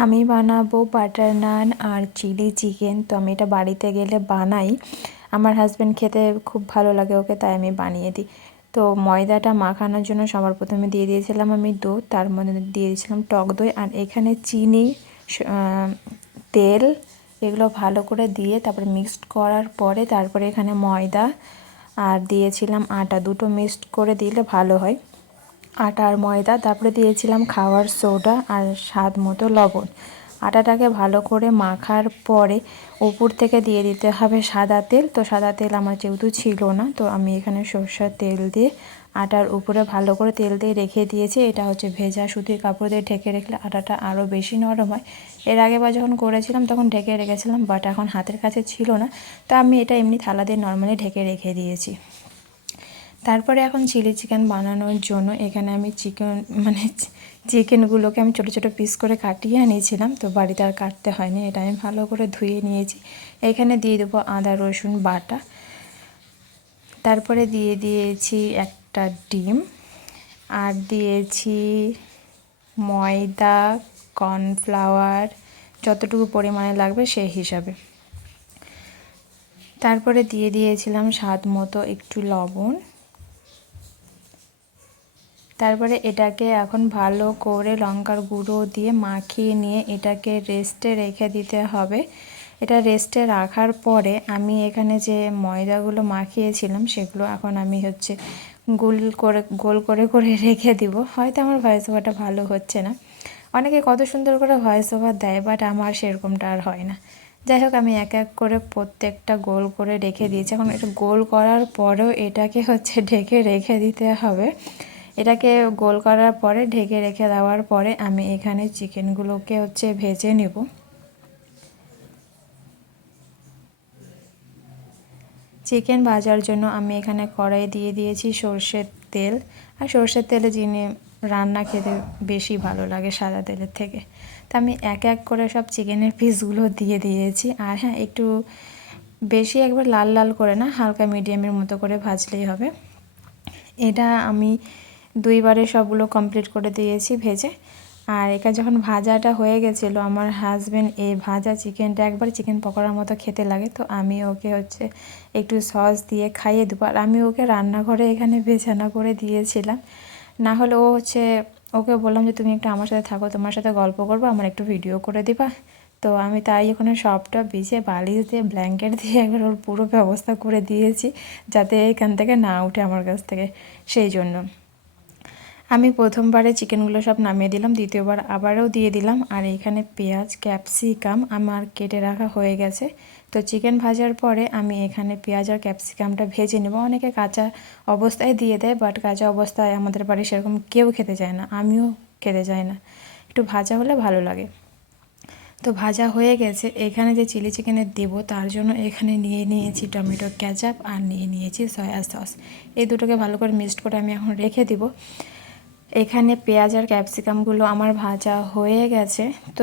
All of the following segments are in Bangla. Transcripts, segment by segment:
আমি বানাবো বাটার নান আর চিলি চিকেন তো আমি এটা বাড়িতে গেলে বানাই। আমার হাজব্যান্ড খেতে খুব ভালো লাগে ওকে, তাই আমি বানিয়ে দিই। তো ময়দাটা মাখানোর জন্য সবার প্রথমে দিয়ে দিয়েছিলাম আমি দুধ, তার মধ্যে দিয়ে দিয়েছিলাম টক দই আর এখানে চিনি তেল এগুলো ভালো করে দিয়ে তারপরে মিক্সড করার পরে তারপরে এখানে ময়দা আর দিয়েছিলাম আটা। দুটো মিক্সড করে দিলে ভালো হয়। আটা আর ময়দা, তারপরে দিয়েছিলাম খাওয়ার সোডা আর স্বাদ মতো লবণ। আটাটাকে ভালো করে মাখার পরে উপর থেকে দিয়ে দিতে হবে সাদা তেল। তো সাদা তেল আমার যেহেতু ছিল না, তো আমি এখানে সরষের তেল দিয়ে আটার উপরে ভালো করে তেল দিয়ে রেখে দিয়েছি। এটা হচ্ছে ভেজা সুতির কাপড় দিয়ে ঢেকে রাখলে আটাটা আরও বেশি নরম হয়। এর আগেবার যখন করেছিলাম তখন ঢেকে রেখেছিলাম, বাট এখন হাতের কাছে ছিল না। তো আমি এটা এমনি থালা দিয়ে নর্মালি ঢেকে রেখে দিয়েছি। তারপরে এখন চিলি চিকেন বানানোর জন্য এখানে আমি চিকেন মানে চিকেনগুলোকে আমি ছোটো ছোটো পিস করে কাটিয়ে নিয়েছিলাম তো বাড়িতে আর কাটতে হয়নি, এটা আমি ভালো করে ধুয়ে নিয়েছি। এখানে দিয়ে দেবো আদা, রসুন, বাটা। তারপরে দিয়ে দিয়েছি একটা ডিম, আর দিয়েছি ময়দা, কর্নফ্লাওয়ার, যতটুকু পরিমাণে লাগবে সেই হিসাবে। তারপরে দিয়ে দিয়েছিলাম স্বাদ মতো একটু লবণ। তারপরে এটাকে এখন ভালো করে লঙ্কার গুঁড়ো দিয়ে মাখিয়ে নিয়ে এটাকে রেস্টে রেখে দিতে হবে। এটা রেস্টে রাখার পরে আমি এখানে যে ময়দাগুলো মাখিয়েছিলাম, সেগুলো এখন আমি হচ্ছে গোল করে গোল করে করে রেখে দিব। হয়তো আমার ভয়েস ওভারটা ভালো হচ্ছে না। অনেকে কত সুন্দর করে ভয়েস ওভার দেয় বাট আমার সেরকমটা আর হয় না। যাই হোক, আমি এক এক করে প্রত্যেকটা গোল করে রেখে দিয়েছি। এখন এটা গোল করার পরেও এটাকে হচ্ছে ঢেকে রেখে দিতে হবে। এটাকে গোল করার পরে, ঢেকে রেখে দেওয়ার পরে আমি এখানে চিকেনগুলোকে হচ্ছে ভেজে নেব। চিকেন ভাজার জন্য আমি এখানে কড়াই দিয়ে দিয়েছি সর্ষের তেল। আর সর্ষের তেলে যিনি রান্না খেতে বেশি ভালো লাগে সাদা তেলের থেকে, তা আমি এক এক করে সব চিকেনের পিসগুলো দিয়ে দিয়েছি। আর হ্যাঁ একটু বেশি একবার লাল লাল করে না, হালকা মিডিয়ামের মতো করে ভাজলেই হবে। এটা আমি দুইবারে সবগুলো কমপ্লিট করে দিয়েছি ভেজে। আর এটা যখন ভাজাটা হয়ে গেছিল, আমার হাজব্যান্ড এই ভাজা চিকেনটা একবার চিকেন পকোড়ার মতো খেতে লাগে, তো আমি ওকে হচ্ছে একটু সস দিয়ে খাইয়ে দেবো। আর আমি ওকে রান্নাঘরে এখানে বেছানা করে দিয়েছিলাম। না হলে ও হচ্ছে, ওকে বললাম যে, তুমি একটু আমার সাথে থাকো, তোমার সাথে গল্প করব, আমার একটু ভিডিও করে দিবা। তো আমি তাই ওখানে সবটা বিছে বালিশ দিয়ে ব্ল্যাঙ্কেট দিয়ে একবার ওর পুরো ব্যবস্থা করে দিয়েছি, যাতে এখান থেকে না উঠে আমার কাছ থেকে। সেই জন্য। আমি প্রথমবারে চিকেনগুলো সব নামিয়ে দিলাম, দ্বিতীয়বার আবারও দিয়ে দিলাম, আর এখানে পেঁয়াজ, ক্যাপসিকাম আমার কেটে রাখা হয়ে গেছে। তো চিকেন ভাজার পরে আমি এখানে পেঁয়াজ আর ক্যাপসিকামটা ভেজে নেব। অনেকে কাঁচা অবস্থায় দিয়ে দেয়, বাট কাঁচা অবস্থায় আমাদের বাড়ি সেরকম কেউ খেতে চায় না, আমিও খেতে চাই না। একটু ভাজা হলে ভালো লাগে। তো ভাজা হয়ে গেছে। এখানে যে চিলি চিকেনের দেবো, তার জন্য এখানে নিয়ে নিয়েছি টমেটো ক্যাচাপ আর নিয়ে নিয়েছি সয়া সস। এই দুটোকে ভালো করে মিক্সড করে আমি এখন রেখে দিব। এখানে পেঁয়াজ আর ক্যাপসিকামগুলো আমার ভাজা হয়ে গেছে। তো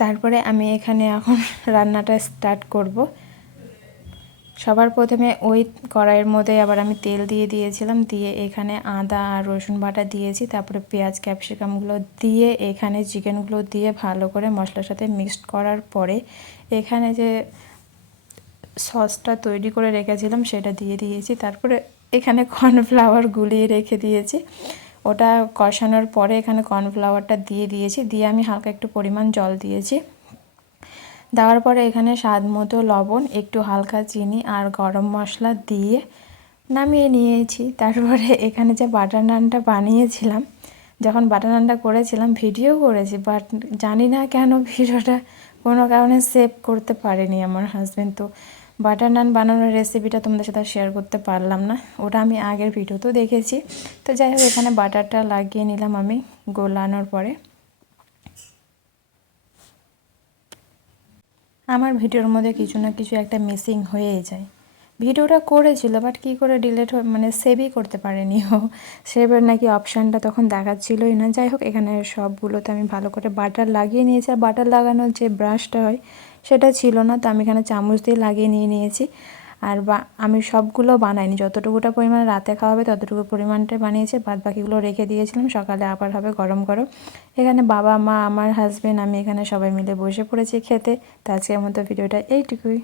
তারপরে আমি এখানে এখন রান্নাটা স্টার্ট করব। সবার প্রথমে ওই কড়াইয়ের মধ্যে আবার আমি তেল দিয়ে দিয়েছিলাম, দিয়ে এখানে আদা আর রসুন বাটা দিয়েছি, তারপরে পেঁয়াজ, ক্যাপসিকামগুলো দিয়ে এখানে চিকেনগুলো দিয়ে ভালো করে মশলার সাথে মিক্সড করার পরে এখানে যে সসটা তৈরি করে রেখেছিলাম সেটা দিয়ে দিয়েছি। তারপরে এখানে কর্নফ্লাওয়ার গুলিয়ে রেখে দিয়েছি। ওটা কষানোর পরে এখানে কর্নফ্লাওয়ারটা দিয়ে দিয়েছি। দিয়ে আমি হালকা একটু পরিমাণ জল দিয়েছি। দেওয়ার পরে এখানে স্বাদ মতো লবণ, একটু হালকা চিনি আর গরম মশলা দিয়ে নামিয়ে নিয়েছি। তারপরে এখানে যে বাটার নানটা বানিয়েছিলাম, যখন বাটার নানটা করেছিলাম, ভিডিও করেছি বাট জানি না কেন ভিডিওটা কোনো কারণে সেভ করতে পারেনি আমার হাজব্যান্ড তো। বাটার নান বানানোর রেসিপিটা তোমাদের সাথে শেয়ার করতে পারলাম না। ওটা আমি আগের ভিডিওতেও দেখেছি। তো যাই হোক, এখানে বাটারটা লাগিয়ে নিলাম আমি গোলানোর পরে। আমার ভিডিওর মধ্যে কিছু না কিছু একটা মিসিং হয়েই যায়। ভিডিওটা করেছিল বাট কী করে ডিলেট মানে সেভই করতে পারেনি ও। সেভের নাকি অপশানটা তখন দেখাচ্ছিলই না। যাই হোক, এখানে সবগুলোতে আমি ভালো করে বাটার লাগিয়ে নিয়েছি। আর বাটার লাগানোর যে ব্রাশটা হয় সেটা ছিল না, তো আমি এখানে চামচ দিয়ে লাগিয়ে নিয়ে নিয়েছি। আর বা, আমি সবগুলো বানাইনি, যতটুকুটা পরিমাণ রাতে খাওয়া হবে ততটুকু পরিমাণটা বানিয়েছে বাদ বাকিগুলো রেখে দিয়েছিলাম, সকালে আবার হবে গরম গরম। এখানে বাবা, মা, আমার হাজব্যান্ড আমি এখানে সবাই মিলে বসে পড়েছি খেতে, তো আজকের মতো ভিডিওটা এইটুকুই।